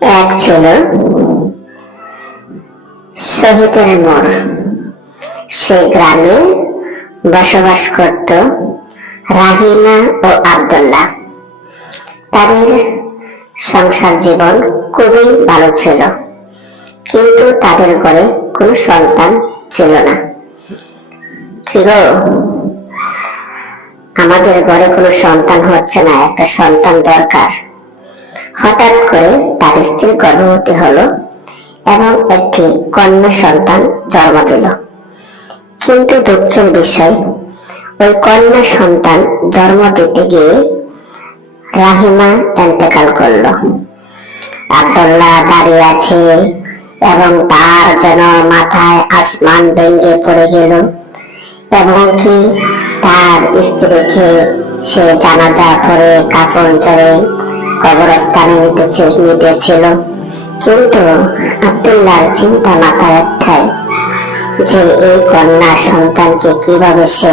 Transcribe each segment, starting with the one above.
এক ছিল শহীদের মোড়। সেই গ্রামে বসবাস করত রাহিমা ও আব্দুল্লাহ। তাদের সংসার জীবন খুবই ভালো ছিল, কিন্তু তাদের ঘরে কোনো সন্তান ছিল না। কি গো, আমাদের ঘরে কোনো সন্তান হচ্ছে না, একটা সন্তান দরকার। হঠাৎ করে তার স্ত্রীর গর্ভবতী হলো এবং একটি কন্যা সন্তান জন্ম দিল। কিন্তু দুঃখের বিষয়, ওই কন্যা সন্তান জন্ম দিতে গিয়ে রাহিমা ইন্তেকাল করলো। আব্দুল্লাহ দাঁড়িয়ে আছে এবং তার যেন মাথায় আসমান ভেঙে পড়ে গেল, এবং কি তার স্ত্রীকে সে জানাজা পড়ে কাপড় জড়ে কবরস্থানে নিতেছিল। কিন্তু আব্দুল্লাহর চিন্তা মাথায় একটাই, যে এই কন্যা সন্তানকে কিভাবে সে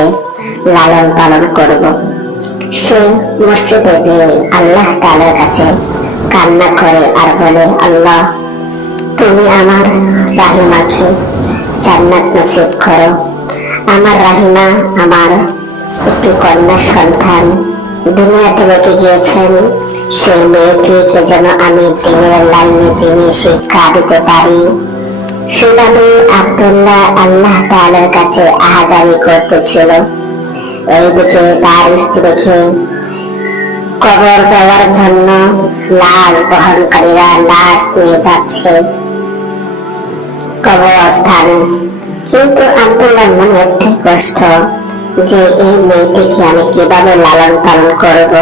লালন পালন করব। সে মসজিদে যে আল্লাহ তাআলার কাছে কান্না করে আর বলে, আল্লাহ, তুমি আমার রাহিমাকে জান্নাত নসিব করো। আমার রাহিমা আমার একটি কন্যা সন্তান দুনিয়াতে রেখে গিয়েছেন, সেই মেয়েটিকে যেন আমি দিনের লাইনে দিনে শিক্ষা দিতে পারি। সেভাবে আব্দুল্লাহ আল্লাহ তাআলার কাছে আহাজারি করতেছিল। এইদিকে তার স্ত্রীকে কবর দেওয়ার জন্য লাশ বহনকারীরা লাশ নিয়ে যাচ্ছে কবরস্থানে। কিন্তু আব্দুল্লাহর মনে একটাই কষ্ট, যে এই মেয়েটিকে আমি কিভাবে লালন পালন করব।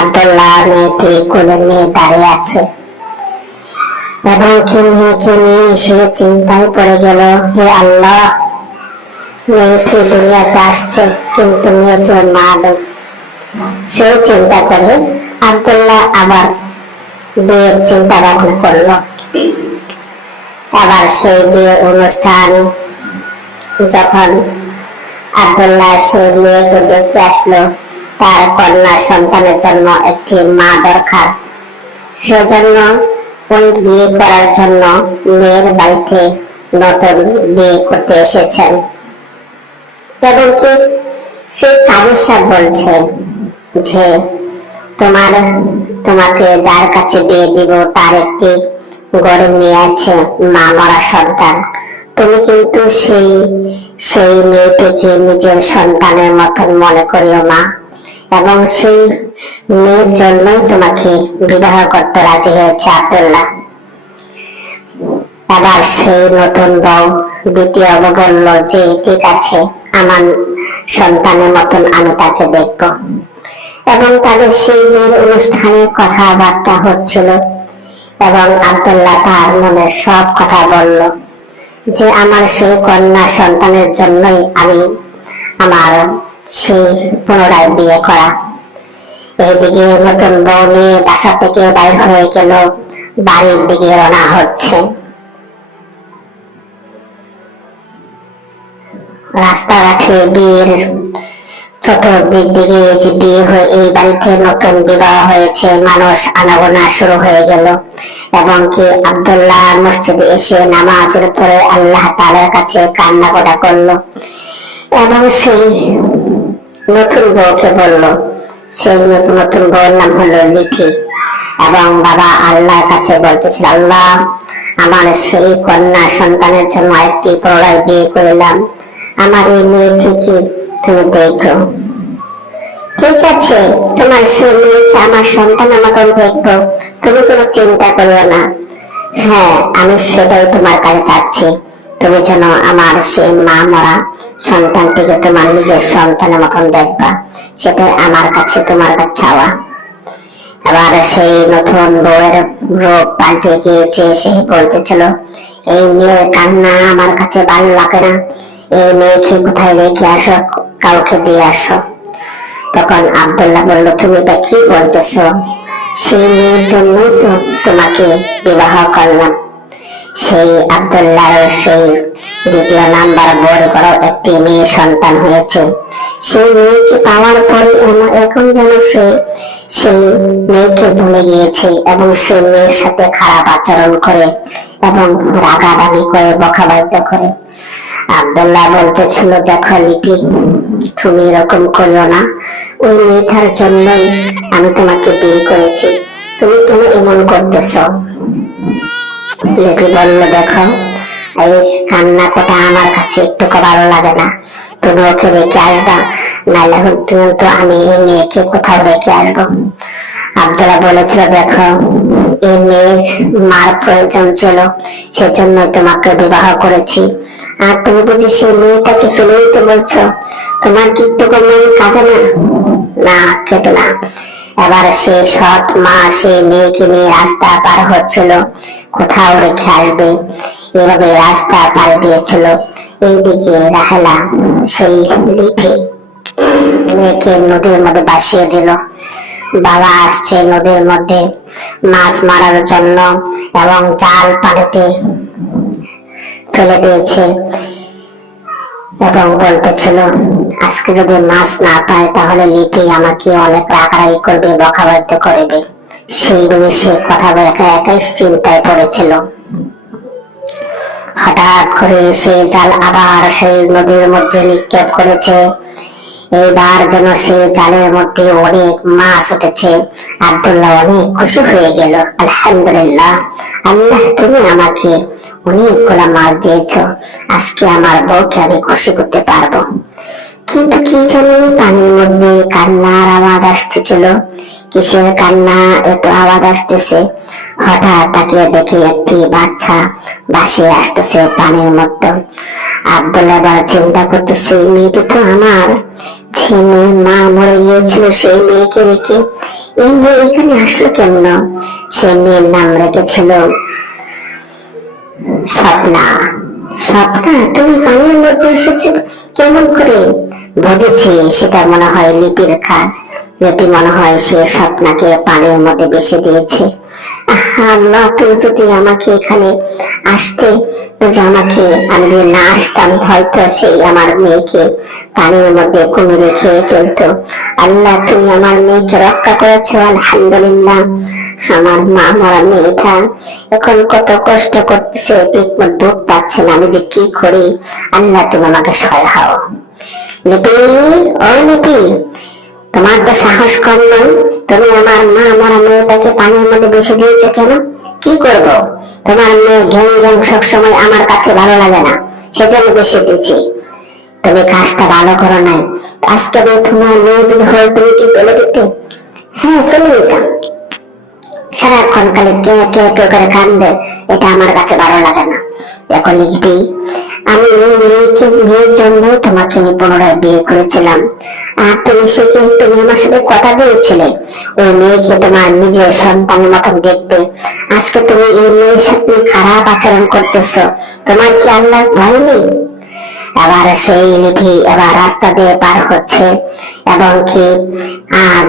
আব্দুল্লাহ মেয়েটি কোলে নিয়ে দাঁড়িয়ে আছে এবং মেয়েকে নিয়ে সে চিন্তায় পড়ে গেল, হে আল্লাহ, মেয়েটি দুনিয়াতে আসছে কিন্তু মেয়েটির মা নেই। সে চিন্তা করে আব্দুল্লাহ আবার বিয়ের চিন্তা ভাবনা করলো। আবার সেই বিয়ের অনুষ্ঠান যখন আব্দুল্লাহ সেই মেয়েকে দেখতে আসলো, তার কন্যা সন্তানের জন্য একটি মা দরকার। সেজন্য ওই বিয়ে করার জন্য মেয়ের বাড়িতে নতুন বিয়ে করতে এসেছেন। এবং কি সে কাজের সাথে বলছে যে তোমাকে যার কাছে বিয়ে দিব তার একটি গরিব মেয়ে আছে, মা মরা সন্তান। তুমি কিন্তু সেই মেয়েটিকে নিজের সন্তানের মতন মনে করিও মা, এবং সেই মেয়ের জন্যই তোমাকে বিবাহ করতে রাজি হয়েছে আব্দুল্লাহ। আবার সেই নতুন বউ দ্বিতীয় বলল যে ঠিক আছে, আমার সন্তানের মতন আমি তাকে দেখব। এবং তাদের সেই বিয়ের অনুষ্ঠানে কথাবার্তা হচ্ছিল এবং আব্দুল্লাহ তার মনের সব কথা বলল, যে আমার সেই কন্যা সন্তানের জন্যই আমি আমার সেই পুনরায় বিয়ে করা। এইদিকে নতুন বউ নিয়ে বাসা থেকে বাইর হয়ে গেল, বাড়ির দিকে রওনা হচ্ছে। রাস্তাঘাটে বিয়ের চতুর্দিক দিকে যে বিয়ে হয়ে এই বাড়িতে নতুন বিবাহ হয়েছে, মানুষ আনাগোনা শুরু হয়ে গেল। এবং কি আব্দুল্লাহ মসজিদে এসে নামাজের পরে আল্লাহ তাআলার কাছে কান্না করা করলো এবং সেই নতুন বউকে বলল, সেই নতুন বউয়ের নাম হলো লিপি। এবং বাবা আল্লাহর কাছে বলতেছিল, আল্লাহ, আমার সেই কন্যা সন্তানের জন্য একটি পুনরায় বিয়ে করলাম, আমার এই মেয়েটিকে তুমি দেখো। ঠিক আছে, তোমার সেই মেয়েকে আমার সন্তানের মতন দেখবো, তুমি কোনো চিন্তা করিও না। হ্যাঁ, আমি সেটাই তোমার কাছে চাচ্ছি, তুমি যেন আমার সেই মা মরা সন্তানটিকে তোমার নিজের সন্তানের মতন দেখবা, সেটাই আমার কাছে তোমার কাছে চাওয়া। আবার সেই নতুন বউয়ের রূপ পাল্টে গিয়েছে, সে বলতেছিল, এই মেয়ের কান্না আমার কাছে ভালো লাগে না, এই মেয়েকে কোথায় রেখে আসো, কাউকে দিয়ে আসো। তখন আব্দুল্লাহ বলল, তুমি এটা কি বলতেছো? সেই মেয়ের জন্যই তো তোমাকে বিবাহ করলাম, সেই আব্দুল্লাহর সেই দ্বিতীয় নাম্বার বড় বড় একটি মেয়ে সন্তান হয়েছে। সেই মেয়েকে পাওয়ার পরে এখন যেন সে সেই মেয়েকে ভুলে গিয়েছে এবং সেই মেয়ের সাথে খারাপ আচরণ করে এবং রাগারাগি করে বকাবাদ্য করে। আব্দুল্লাহ বলতেছিল, দেখো লিপি, তুমি এরকম করিও না, ওই মেয়েটার জন্যই আমি তোমাকে বিয়ে করেছি, তুমি কেন এমন করতেছ? লিপি বলল, দেখো এই কান্না কোটা আমার কাছে একটু ভালো লাগে না, তুমি ওকে রেখে আসবা, নাইলে কিন্তু আমি এই মেয়েকে কোথাও রেখে আসবো। আব্দুল্লাহ বলেছিল, দেখো এই মেয়ের মার প্রয়োজন ছিল, সেজন্য তোমাকে বিবাহ করেছি, আর তুমি বুঝি সেই মেয়েটাকে ফেলে দিতে বলছো? তোমার কি একটু মন কাঁদে না? না, কেঁদে না। এবার সে সৎ মা সেই মেয়েকে নিয়ে রাস্তা পার হচ্ছিল, কোথাও রেখে আসবে, এভাবে রাস্তা পার দিয়েছিল। এইদিকে রাহেলা সেই লিপি মেয়েকে নদীর মধ্যে ভাসিয়ে দিল। বাবা আসছে নদীর মধ্যে মাছ মারার জন্য এবং জাল পানিতে ফেলে দিয়েছে এবং বলতেছিল, আজকে যদি মাছ না পায় তাহলে লিপি আমাকে অনেক রাগারাগি করবে, বকাবাদ্য করবে। সেইভাবে সে কথা একা একাই চিন্তায় পড়েছিল। হঠাৎ করে সে জাল আবার সেই নদীর মধ্যে নিক্ষেপ করেছে। এইবার যেন সে জালের মধ্যে অনেক মাছ উঠেছে। আব্দুল্লাহ অনেক খুশি হয়ে গেল, আলহামদুলিল্লাহ, আল্লাহ তুমি আমাকে অনেকগুলা মাছ দিয়েছ, আজকে আমার বউকে আমি খুশি করতে পারবো। কিন্তু কি জানি পানির মধ্যে কান্নার আওয়াজ আসতেছিল। কিসের কান্না এত আওয়াজ আসতেছে? হঠাৎ তাকিয়ে দেখি একটি বাচ্চা ভাসিয়ে আসতেছে পানির মধ্যে। আব্দুল্লাহ এবার চিন্তা করতেছে, মেয়েটি তো আমার, যে মেয়ের মা মরে গিয়েছিল সেই মেয়েকে রেখে এই মেয়ে এখানে আসলো কেমন? সে মেয়ের নাম রেখেছিল স্বপ্না। স্বপ্না, তুমি পানির মধ্যে এসেছো কেমন করে? বুঝেছি, সেটা মনে হয় লিপির কাজ। লিপি মনে হয় সে স্বপ্নাকে পানির মধ্যে বেশি দিয়েছে। আল্লাহ, তুমি যদি আমাকে এখানে আসতে, আমাকে আমি যদি না আসতাম হয়তো সেই আমার মেয়েকে পানির মধ্যে কুমিরে খেয়ে ফেলতো। আল্লাহ, তুমি আমার মেয়েকে রক্ষা করেছো, আলহামদুলিল্লাহ। আমার মা মরা মেয়েটা এখন কত কষ্ট করতেছে, ঠিকমতো দুধ পাচ্ছে না, আমি যে কি করি? আল্লাহ, তুমি আমাকে সহায় হও। লিপি, ও লিপি, তোমার তো সাহস কম নয়, তুমি আমার মা মরা মেয়েটাকে পানির মধ্যে বেশি দিয়েছো কেন? কি করব? তোমার মেয়ে ঘ্যাং ঘ্যাং সবসময় আমার কাছে ভালো লাগে না, সেজন্য বেশি দিচ্ছি। তুমি কাজটা ভালো করো নাই। আজকে তোমার মেয়ে যদি হয় তুমি কি ফেলে দিতে? হ্যাঁ, ফেলে দিতাম। সারাক্ষণ খালি কে কে কে করে কান্দে, এটা আমার কাছে ভালো লাগে না। দেখো লিপি, আমি এই মেয়ের জন্য তোমাকে আমি পুনরায় বিয়ে করেছিলাম, আর তুমি আমার সাথে কথা দিয়েছিলে ওই মেয়েকে তোমার নিজের সন্তানের মতন দেখবে। আজকে তুমি এই মেয়ের সাথে খারাপ আচরণ করতেছো, তোমার কি আল্লাহ ভয় নেই? আবার সেই লিপি এবার রাস্তা দিয়ে পার হচ্ছে এবং কি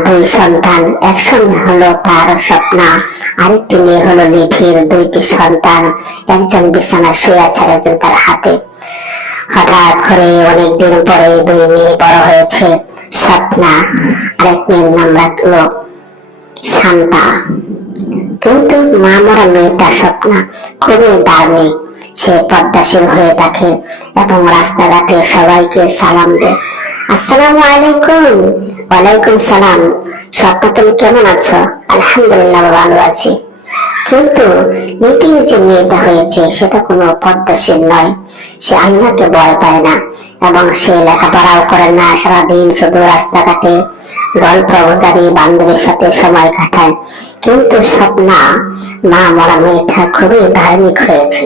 দুই সন্তান একসঙ্গে হলো, তার স্বপ্না, আরেকটি মেয়ে হলো লিপির। দুইটি সন্তান, একজন বিছানায় শুয়ে আছে, একজন তার হাতে। হঠাৎ করে অনেকদিন পরে দুই মেয়ে বড় হয়েছে। স্বপ্না, আরেক মেয়ের নাম রাখলো শান্তা। কিন্তু মা মরা মেয়েটা স্বপ্না খুবই ধার্মিক, সে পদ্মাশীল হয়ে থাকে এবং রাস্তাঘাটে সবাইকে সালাম দেয়, আসসালামু আলাইকুম। ওয়ালাইকুম সালাম। স্বপ্না, তুমি কেমন আছো? আলহামদুলিল্লাহ, ভালো আছি। কিন্তু লিপির যে মেয়েটা হয়েছে সেটা কোনো পদ্মাশীল নয়, সে আল্লাহকে ভয় পায় না এবং সে লেখাপড়াও করে না, সারাদিন শুধু রাস্তাঘাটে গল্প গুজারি বান্ধবীর সাথে সময় কাটায়। কিন্তু স্বপ্না, মা মরা মেয়েটা খুবই ধার্মিক হয়েছে।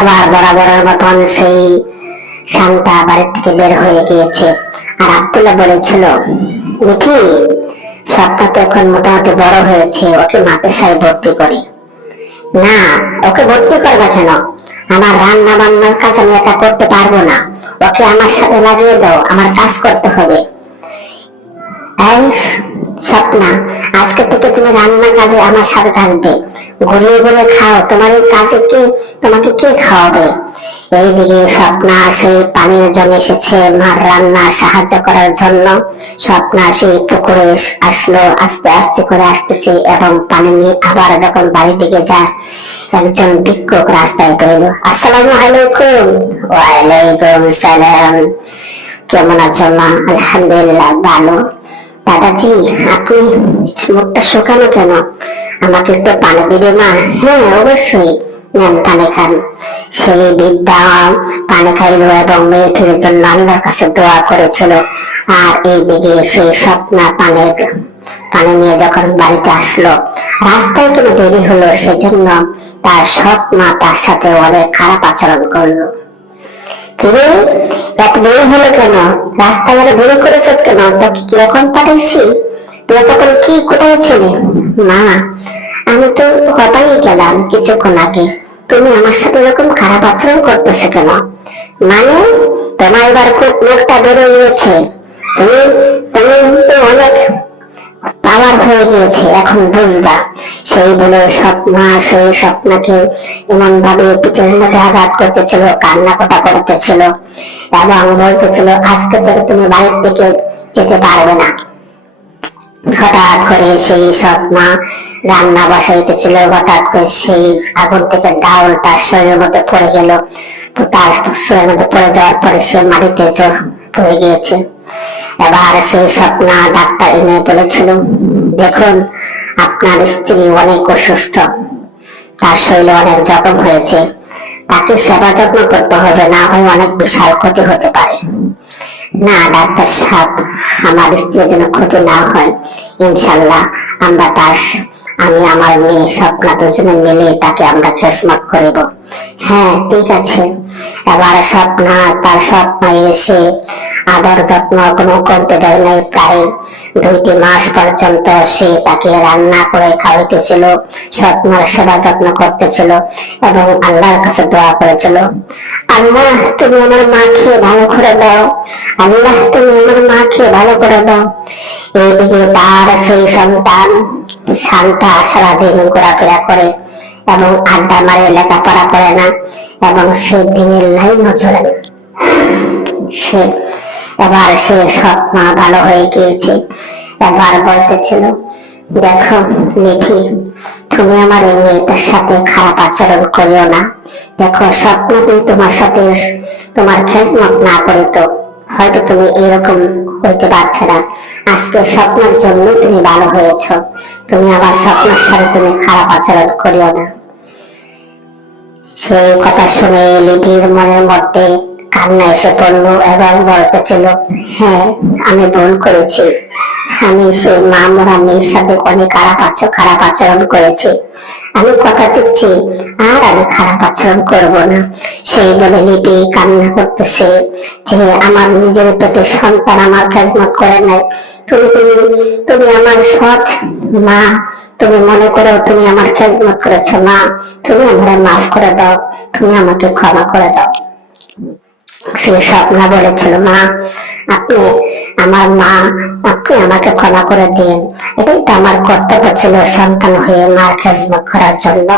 আবার বরাবরের মতন সেই শান্তা বাড়ি থেকে বের হয়ে গিয়েছে। আর আব্দুল্লাহ বলেছিল, লিপি, স্বপ্না তো এখন মোটামুটি বড় হয়েছে, ওকে মাদ্রাসায় ভর্তি করি। না, ওকে ভর্তি করবে কেন? আমার রান্না বান্নার কাজ আমি একা করতে পারবো না, ওকে আমার সাথে লাগিয়ে দাও, আমার কাজ করতে হবে। স্বপ্না, আজকে থেকে তুমি রান্নার কাজে আমার সাথে থাকবে। ঘুরিয়ে ঘুরে খাও, তোমার এই কাজে তোমাকে কে খাওয়াবে? এইদিকে স্বপ্না সেই পানির জন্য এসেছে মার রান্না সাহায্য করার জন্য। স্বপ্না সেই পুকুরে আসলো, আস্তে আস্তে করে আসতেছে এবং পানি নিয়ে আবার যখন বাড়ির দিকে যায়, একজন ভিক্ষুক রাস্তায় বেরোলো। আসসালামু আলাইকুম। ওয়ালাইকুম সালাম। কেমন আছো মা? আলহামদুলিল্লাহ, ভালো। দাদাজি, আপনি মুখটা শুকানো কেন? আমাকে একটু পানি দিবে মা? হ্যাঁ অবশ্যই, নেন পানি খান। সেই বৃদ্ধা পানি খাইলো এবং মেয়েটির জন্য আল্লাহর কাছে দোয়া করেছিল। আর এইদিকে সেই স্বপ্না পানি নিয়ে যখন বাড়িতে আসলো, রাস্তায় কোনো দেরি হলো, সেজন্য তার সৎ মা তার সাথে অনেক খারাপ আচরণ করলো। কিরে, এত দেরি হলো কেন? রাস্তায় আরো দেরি করেছ কেন? তোকে কিরকম পাঠাইছি? তুই তখন কি কোথায় ছিলি? মা, আমি তো হঠাৎই গেলাম কিছুক্ষণ আগে। তুমি আমার সাথে এরকম খারাপ আচরণ করতেছো কেন? মানে তোমার এবার খুব মুখটা বেড়ে গিয়েছে। তুমি তুমি অনেক পাওয়ার হয়ে গিয়েছে, এখন বুঝবা। সেই বলে সেই স্বপ্নকে এমন ভাবে পিঠের মধ্যে আঘাত করতেছিল, কান্না কোটা করতেছিল এবং বলতেছিল আজকে থেকে তুমি বাড়ির থেকে যেতে পারবে না। হঠাৎ করে সেই স্বপ্না রান্না বসাইতেছিল, হঠাৎ করে সেই আগুন থেকে ডাউল তার শরীরের মধ্যে পড়ে গেল। তার শরীরের মধ্যে পড়ে যাওয়ার পরে সে মাটিতে পড়ে গিয়েছে। এবার সেই স্বপ্না ডাক্তার এনে বলেছিল, দেখুন আপনার স্ত্রী অনেক অসুস্থ, তার শরীরে অনেক জখম হয়েছে, তাকে সেবা যত্ন করতে হবে, না হয় অনেক বিশাল ক্ষতি হতে পারে। না ডাক্তার সাহেব, আমার স্ত্রীর যেন ক্ষতি না হয়, ইনশাল্লাহ আমি আমার মেয়ে স্বপ্না দুজনে মিলে তাকে আমরা খেসমত করিব। হ্যাঁ ঠিক আছে। এবার স্বপ্না তার স্বপ্ন এসে আদর যত্ন কোনো করতে দেয় নাই। প্রায় 2টি মাস পর্যন্ত সে তাকে রান্না করে খাওয়াইতেছিল, স্বপ্নার সেবা যত্ন করতেছিল এবং আল্লাহর কাছে দোয়া করেছিল, আল্লাহ তুমি আমার মাকে ভালো করে দাও, আল্লাহ তুমি আমার মাকে ভালো করে দাও। এইদিকে তার সেই সন্তান শান্তা সারাদিন ঘোরাফেরা করে এবং আড্ডা মারে, লেখাপড়া করে না এবং সে দিনের লাইনও চলে না। এবার সে স্বপ্ন ভালো হয়ে গিয়েছে। এবার বলতেছিল, দেখো লিপি, তুমি আমার এই মেয়েটার সাথে খারাপ আচরণ করিও না। দেখো স্বপ্ন দিয়ে তোমার সাথে তোমার খেজমত না করে তো হয়তো তুমি এরকম হইতে পারতে না। আজকে স্বপ্নের জন্য তুমি ভালো হয়েছ, তুমি আমার স্বপ্নের সাথে তুমি খারাপ আচরণ করিও না। সেই কথা শুনে লিপির মনের মধ্যে কান্না এসে পড়লো এবং বলতেছিল, হ্যাঁ আমি ভুল করেছি, আমি সেই মামুরা মেয়ের সাথে অনেক খারাপ আচরণ করেছি। আমি কথা দিচ্ছি আর আমি খারাপ আচরণ করব না। সেই বলে লিপি কান্না করতেছে যে আমার নিজের পেটে সন্তান আমার খেজমত করে নাই, তুমি আমার সৎ মা, তুমি মনে করো তুমি আমার খেজমত করেছো মা, তুমি আমার মাফ করে দাও, তুমি আমাকে ক্ষমা করে দাও। সে স্বপ্না বলেছিল, মা আপনি আমার মা, আপনি আমাকে ক্ষমা করে দিন, এটাই তো আমার কর্তব্য ছিল সন্তান হয়ে মার খেজমত করার জন্য।